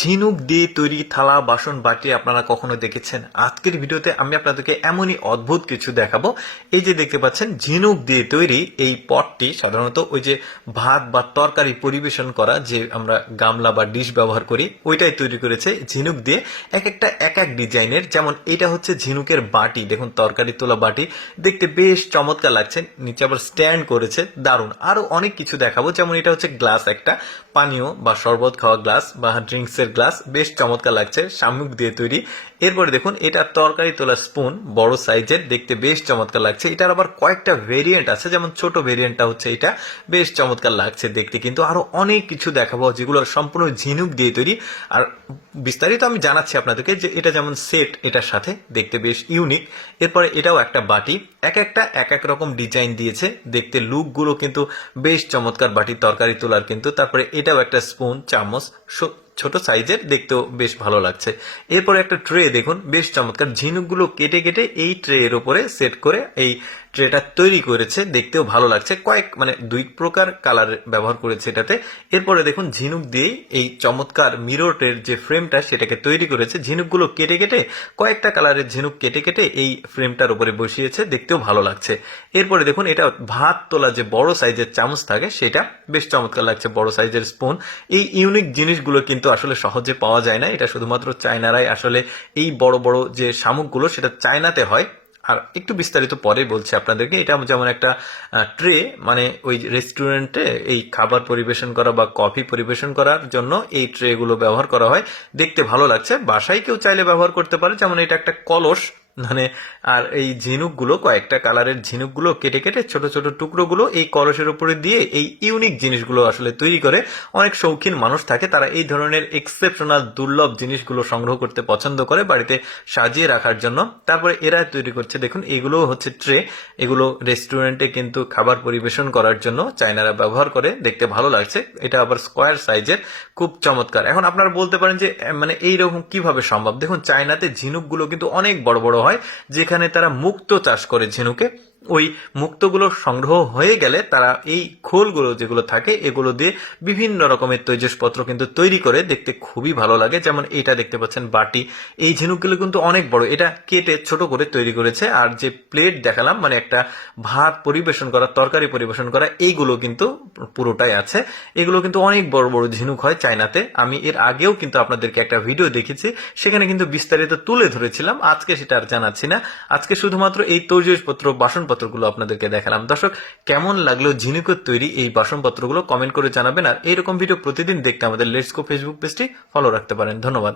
ঝিনুক দিয়ে তৈরি থালা বাসন বাটি আপনারা কখনো দেখেছেন? আজকের ভিডিওতে আমি আপনাদেরকে এমনই অদ্ভুত কিছু দেখাবো। এই যে দেখতে পাচ্ছেন ঝিনুক দিয়ে তৈরি এই পটটি সাধারণত ওই যে ভাত বা তরকারি পরিবেশন করা যে আমরা গামলা বা ডিশ ব্যবহার করি ওইটাই তৈরি করেছে ঝিনুক দিয়ে। এক একটা এক এক ডিজাইনের, যেমন এটা হচ্ছে ঝিনুকের বাটি, দেখুন তরকারি তোলা বাটি, দেখতে বেশ চমৎকার লাগছে। নিচে আবার স্ট্যান্ড করেছে, দারুণ। আরো অনেক কিছু দেখাবো, যেমন এটা হচ্ছে গ্লাস, একটা পানীয় বা শরবত খাওয়া গ্লাস বা ড্রিঙ্কসের গ্লাস, বেশ চমৎকার লাগছে, শামুক দিয়ে তৈরি। এরপরে দেখুন এটা তরকারি তোলা স্পুন, বড় সাইজের, দেখতে বেশ চমৎকার লাগছে। এটার আবার কয়েকটা ভেরিয়েন্ট আছে, যেমন ছোট ভেরিয়েন্টটা হচ্ছে এটা, বেশ চমৎকার লাগছে দেখতে। কিন্তু আরো অনেক কিছু দেখাবো যেগুলো সম্পূর্ণ ঝিনুক দিয়ে তৈরি। আর বিস্তারিত আমি জানাচ্ছি আপনাদেরকে যে এটা যেমন সেট এটার সাথে, দেখতে বেশ ইউনিক। এরপরে এটাও একটা বাটি, এক একটা এক এক রকম ডিজাইন দিয়েছে, দেখতে লুকগুলো কিন্তু বেশ চমৎকার, বাটির তরকারি তোলার কিন্তু। তারপরে এটাও একটা স্পুন, চামচ, ছোট সাইজের, দেখতেও বেশ ভালো লাগছে। এরপরে একটা ট্রে দেখুন, বেশ চমৎকার, ঝিনুকগুলো কেটে কেটে এই ট্রে এর উপরে সেট করে এই ট্রেটা তৈরি করেছে, দেখতেও ভালো লাগছে। দুই প্রকার কালার ব্যবহার করেছে এটাতে। এরপরে দেখুন ঝিনুক দিয়ে এই চমৎকার মিররের যে ফ্রেমটা সেটাকে তৈরি করেছে, ঝিনুকগুলো কেটে কেটে কয়েকটা কালারের ঝিনুক কেটে কেটে এই ফ্রেমটার উপরে বসিয়েছে, দেখতেও ভালো লাগছে। এরপরে দেখুন এটা ভাত তোলা যে বড় সাইজের চামচ থাকে সেটা, বেশ চমৎকার লাগছে, বড় সাইজের স্পুন। এই ইউনিক জিনিসগুলো কিন্তু আসলে সহজে পাওয়া যায় না, এটা শুধুমাত্র চায়নারাই আসলে এই বড় বড় যে শামুকগুলো সেটা চায়নাতে হয়। আর একটু বিস্তারিত পরে বলছি আপনাদেরকে। এটা যেমন একটা ট্রে, মানে ওই রেস্টুরেন্টে এই খাবার পরিবেশন করা বা কফি পরিবেশন করার জন্য এই ট্রে গুলো ব্যবহার করা হয়, দেখতে ভালো লাগছে। বাসায় কেউ চাইলে ব্যবহার করতে পারে, যেমন এটা একটা কলস, মানে। আর এই ঝিনুকগুলো, কয়েকটা কালারের ঝিনুকগুলো কেটে কেটে ছোট ছোট টুকরোগুলো এই কলসের উপরে দিয়ে এই ইউনিক জিনিসগুলো আসলে তৈরি করে। অনেক শৌখিন মানুষ থাকে, তারা এই ধরনের এক্সেপশনাল দুর্লভ জিনিসগুলো সংগ্রহ করতে পছন্দ করে বাড়িতে সাজিয়ে রাখার জন্য। তারপরে এরা তৈরি করছে, দেখুন এগুলো হচ্ছে ট্রে, এগুলো রেস্টুরেন্টে কিন্তু খাবার পরিবেশন করার জন্য চাইনারা ব্যবহার করে, দেখতে ভালো লাগছে। এটা আবার স্কোয়ার সাইজের, খুব চমৎকার। এখন আপনারা বলতে পারেন যে মানে এইরকম কিভাবে সম্ভব? দেখুন চায়নাতে ঝিনুকগুলো কিন্তু অনেক বড় বড় হয়, যেখানে তারা মুক্তো চাষ করে ঝিনুকে। ওই মুক্তগুলো সংগ্রহ হয়ে গেলে তারা এই খোলগুলো যেগুলো থাকে এগুলো দিয়ে বিভিন্ন রকমের তৈজসপত্র কিন্তু তৈরি করে, দেখতে খুবই ভালো লাগে। যেমন এটা দেখতে পাচ্ছেন বাটি, এই ঝিনুকগুলো কিন্তু অনেক বড়, এটা কেটে ছোট করে তৈরি করেছে। আর যে প্লেট দেখালাম, মানে একটা ভাত পরিবেশন করা, তরকারি পরিবেশন করা, এইগুলো কিন্তু পুরোটাই আছে। এগুলো কিন্তু অনেক বড় বড় ঝিনুক হয় চায়নাতে। আমি এর আগেও কিন্তু আপনাদেরকে একটা ভিডিও দেখেছি, সেখানে কিন্তু বিস্তারিত তুলে ধরেছিলাম, আজকে সেটা আর জানাচ্ছি না। আজকে শুধুমাত্র এই তৈজসপত্র, বাসনপত্রগুলো আপনাদেরকে দেখালাম। দর্শক, কেমন লাগলো ঝিনুকের তৈরি এই বাসনপত্রগুলো কমেন্ট করে জানাবেন। আর এইরকম ভিডিও প্রতিদিন দেখতে আমাদের লেটস গো ফেসবুক পেজটি ফলো রাখতে পারেন। ধন্যবাদ।